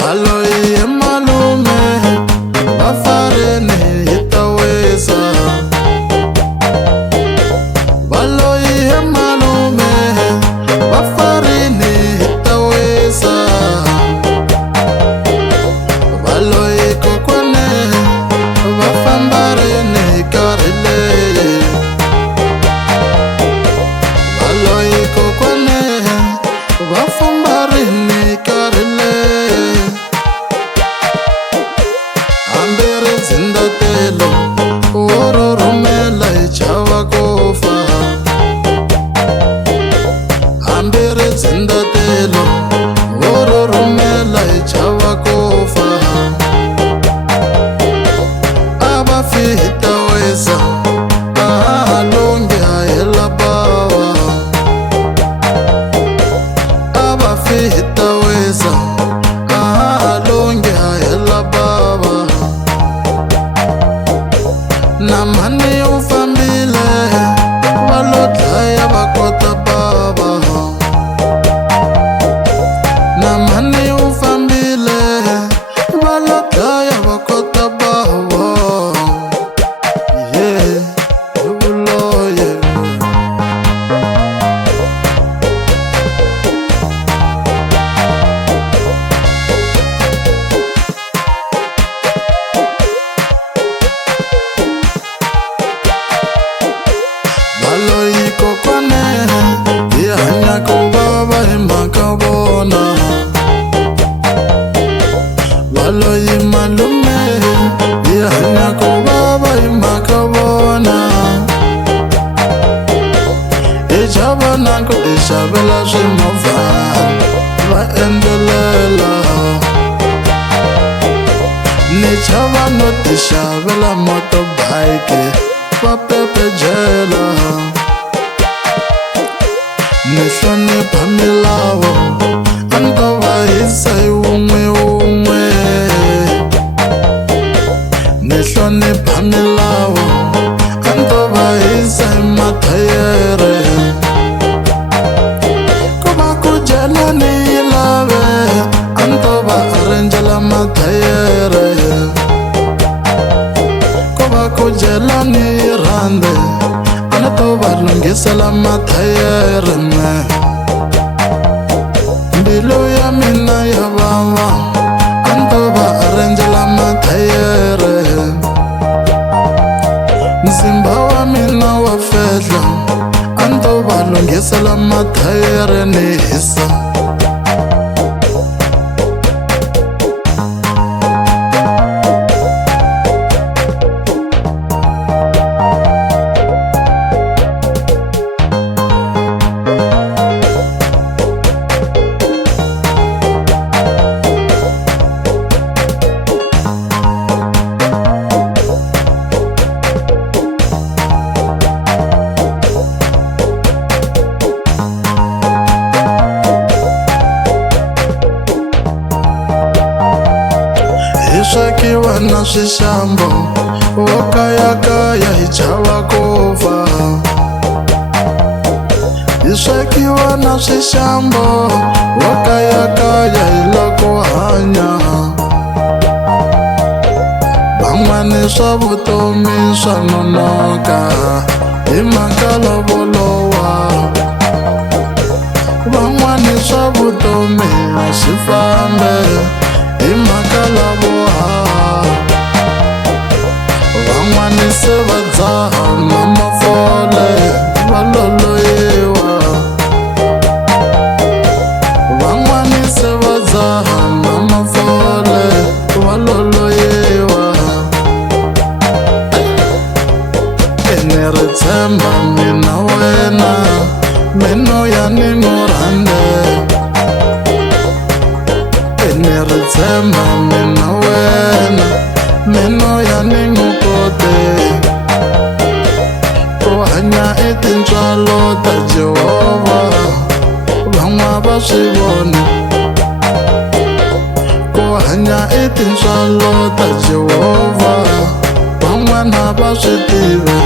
Baloyi malume va farini hi ta wisa. Baloyi malume va farini hi ta wisa. Baloyi kokwane va famba rini hi karhile. Baloyi kokwane va famba rini hi karhile. Ambere zindatelo oro rumela hi chava kofa. Ambere zindatelo oro rumela hi chava kofa. Aba fihita wesa ahalongi ahela bawa. Aba fihita wesa ahalongi ahela bawa. Na mani u fambile va lo dlaya va kota bava. Na mani u fambile va lo dlaya va kota bava. Yeah, uloye. Baloyi kokwane hi hanya ku vava hi mhaka vona. Baloyi malume hi hanya ku vava hi mhaka vona. Hi chava na ku ti xavela swimovha va endzelela. Ni chava no ti xavela motorbike va pepejela. Ni hlonipha milawu a ni ta va hisa hi wun'we wun'we. Ni hlonipha milawu a ni ta va hisa hi mathayere. Ku va ku jela ni yi lave a ni ta va arrange-la mathayere. Ku va ku jela ni yi rhandze a ni to va lunghisela mathayere me. Mbilu ya mina ya vava a ni to va arrange-la mathayere. Nzimba wa mina wa fehla a ni to va lunghisela mathayere ni hisa. Hi swekiwa na swixambo wo kayakaya hi chava kofa. Hi swekiwa na swixambo wo kayakaya hi loko hanya. Van'wani swa vutomi swa nonoka hi mhaka lovolowa. Van'wani swa vutomi a swi fambe hi mhaka lavoha. Van'wani se va dzaha na mafole va loloyiwa. Van'wani se va dzaha na mafole va loloyiwa. Ni ri tshemba mina wena mino ya ni murhande. Ni ri tshemba mina wena mino ya ni n'ukote. Ku hanya i tintswalo ta Jehova van'wa va swi vona. Ku hanya i tintswalo ta Jehova van'wana va swi tiva.